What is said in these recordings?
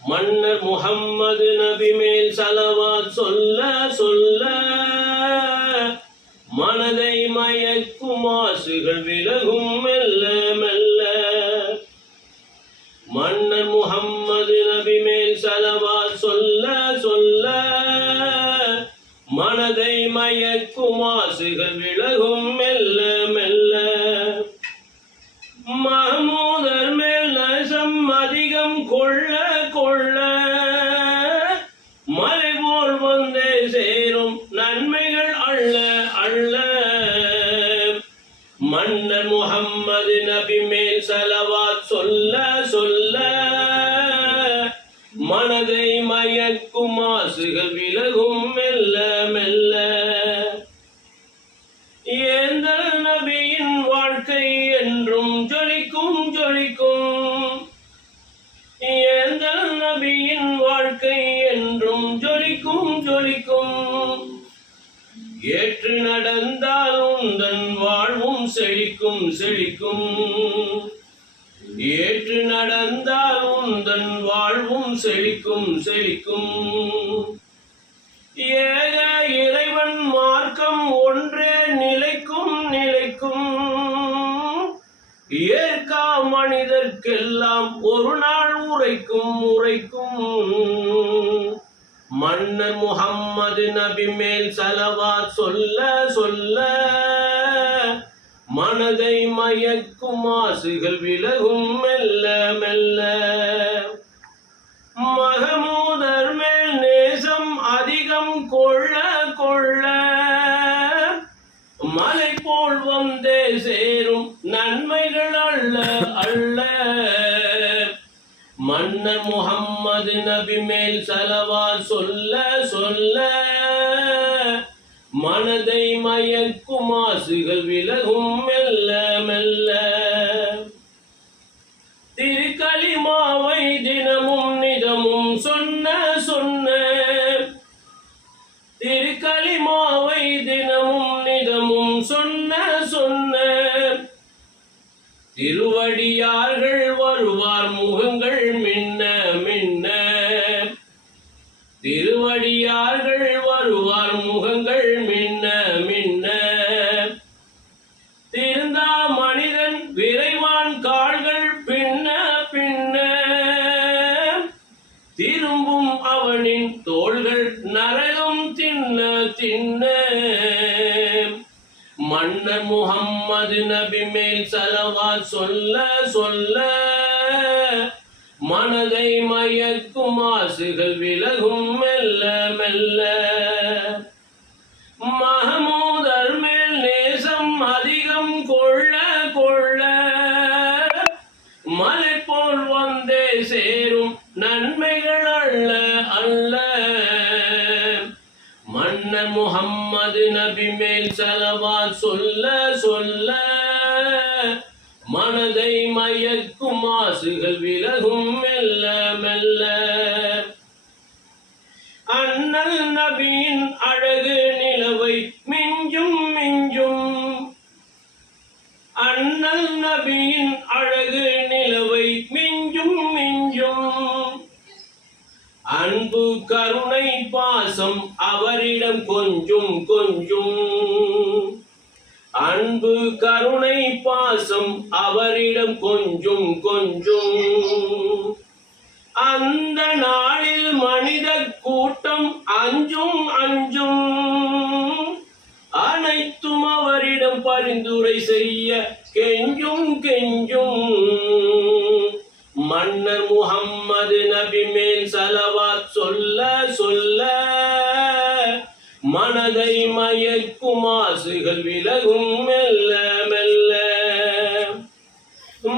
மன்னர் முஹம்மது நபி மேல் ஸலவாத் சொல்ல சொல்ல மனதை மயக்கும் மாசுகள் விலகும் மெல்ல மெல்ல. மன்னர் முஹம்மது நபி மேல் ஸலவாத் சொல்ல சொல்ல மனதை மயக்கும் மாசுகள் விலகும் மெல்ல மெல்ல. மஹமூதர் மேல் நேசம் அதிகம் கொள்ள கொள்ள மலை போல் வந்தே சேரும் நன்மைகள் அள்ள அள்ள. மன்னர் முஹம்மது நபி மேல் ஸலவாத் சொல்ல சொல்ல மனதை மயக்கும் மாசுகள் விலகும் மெல்ல மெல்ல. ஏந்தல் நபியின் வாழ்க்கை என்றும் ஜொலிக்கும் ஜொலிக்கும். ஏந்தல் நபியின் வாழ்க்கை என்றும் ஜொலிக்கும் ஜொலிக்கும். ஏற்று நடந்தால் உந்தன் வாழ்வும் செழிக்கும் செழிக்கும். ஏற்று நடந்தால் உந்தன் வாழ்வும் செழிக்கும் செழிக்கும். ஏக இறைவன் மார்க்கம் ஒன்றே நிலைக்கும் நிலைக்கும். ஏற்கா மனிதர்க்கெல்லாம் ஒரு நாள் உரைக்கும் உரைக்கும். மன்னர் முஹம்மது நபி மேல் ஸலவாத் சொல்ல சொல்ல மனதை மயக்கும் மாசுகள் விலகும் மெல்ல மெல்ல. மஹமூதர் மேல் நேசம் அதிகம் கொள்ள கொள்ள மலை போல் வந்தே சேரும் நன்மைகள் அள்ள அள்ள. மன்னர் முஹம்மது நபி மேல் ஸலவாத் சொல்ல சொல்ல மனதை மயக்கும் மாசுகள் விலகும் மெல்ல மெல்ல. திருக்கலிமாவை தினமும் நிதமும் சொன்ன சொன்ன. திருக்கலிமாவை தினமும் நிதமும் சொன்ன சொன்ன. திருவடியார்கள் வருவார் முகங்கள் மின்ன மின்ன. திருவடியார்கள் வருவார் முகங்கள் மின்ன மின்ன. திருந்தா மனிதன் விரைவான் கால்கள் பின்ன பின்ன. திரும்பும் அவனின் தோள்கள் நரகம் தின்ன தின்ன. மன்னர் முஹம்மது நபி மேல் ஸலவாத் சொல்ல சொல்ல மனதை மயக்கும் மாசுகள் விலகும் மெல்ல மெல்ல. மஹமூதர் மேல் நேசம் அதிகம் கொள்ள கொள்ள மலை போல் வந்தே சேரும் நன்மைகள் அள்ள அள்ள. மன்னர் முஹம்மது நபி மேல் ஸலவாத் சொல்ல சொல்ல மனதை மயக்கும் மாசுகள் விலகும் மெல்ல மெல்ல. அண்ணல் நபியின் அழகு நிலவை மிஞ்சும் மிஞ்சும். அண்ணல் நபியின் அழகு நிலவை மிஞ்சும் மிஞ்சும். அன்பு கருணை பாசம் அவரிடம் கொஞ்சும் கொஞ்சும். அன்பு கருணை பாசம் அவரிடம் கொஞ்சும் கொஞ்சும். அந்த நாளில் மனித கூட்டம் அஞ்சும் அஞ்சும். அனைத்தும் அவரிடம் பரிந்துரை செய்ய கெஞ்சும் கெஞ்சும். மன்னர் முஹம்மது நபி மேல் ஸலவாத் சொல்ல சொல்ல மனதை மயக்கும் மாசுகள் விலகும் மெல்ல மெல்ல.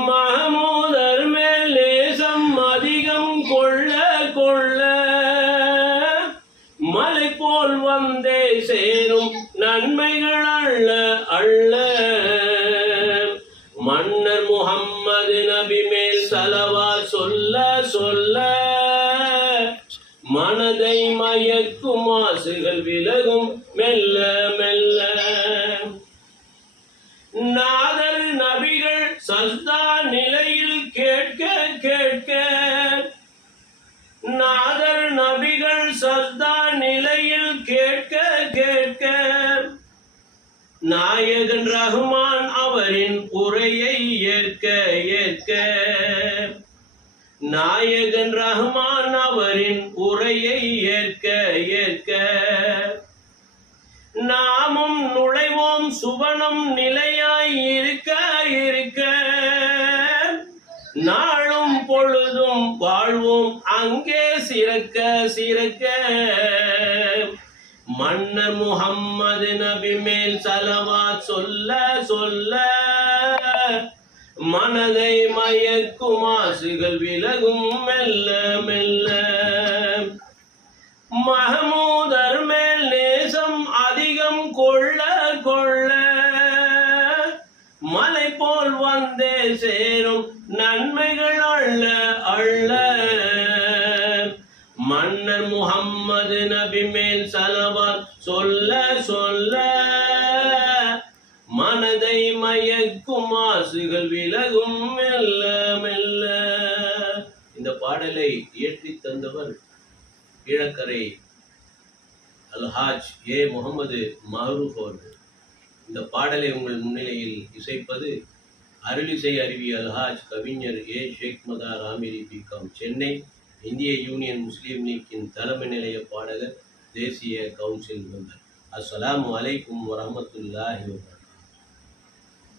மஹமூதர் மேல் நேசம் அதிகம் கொள்ள கொள்ள மலை போல் வந்தே சேரும் நன்மைகள் அள்ள அள்ள. மன்னர் முஹம்மது நபி மேல் ஸலவாத் சொல்ல சொல்ல மனதை மயக்கும் மாசுகள் விலகும் மெல்ல மெல்ல. நாதர் நபிகள் சஸ்தா நிலையில் கேட்க கேட்க நாயகன் ரஹ்மான் அவரின் உரையை ஏற்க ஏற்க நாயகன் ரஹ்மான் அவரின் உரையை ஏற்க ஏற்க நாமும் நுழைவோம் சுவனம் நிலையாய் இருக்க இருக்க நாளும் பொழுதும் வாழ்வோம் அங்கே சிறக்க சிறக்க மன்னர் முஹம்மது நபி மேல் ஸலவாத் சொல்ல சொல்ல மனதை மயக்கும் ஆசைகள் விலகும் மெல்ல மெல்ல மஹமூதர் மேல் நேசம் அதிகம் கொள்ள கொள்ள மலை போல் வந்தே சேரும் நன்மைகள் அள்ள அள்ள மன்னர் முஹம்மது நபி மேல் ஸலவாத் சொல்ல சொல்ல மனதை மயக்கும் ஆசைகள் விலகும் மெல்ல மெல்ல. இந்த பாடலை இயற்றி தந்தவர் கீழக்கரை அல்ஹாஜ் ஏ முகமது மஹரூப் அவர்கள். இந்த பாடலை உங்கள் முன்னிலையில் இசைப்பது அருளிசை அருவி அல்ஹாஜ் கவிஞர் ஏ ஷேக் மதார் ஆமிரி பிகாம், சென்னை, இந்திய யூனியன் முஸ்லீம் லீக்கின் தலைமை நிலைய பாடகர், தேசிய கவுன்சில் மெம்பர். அஸ்ஸலாமு அலைக்கும் வரஹ்மத்துல்லாஹி வபரகாத்துஹு.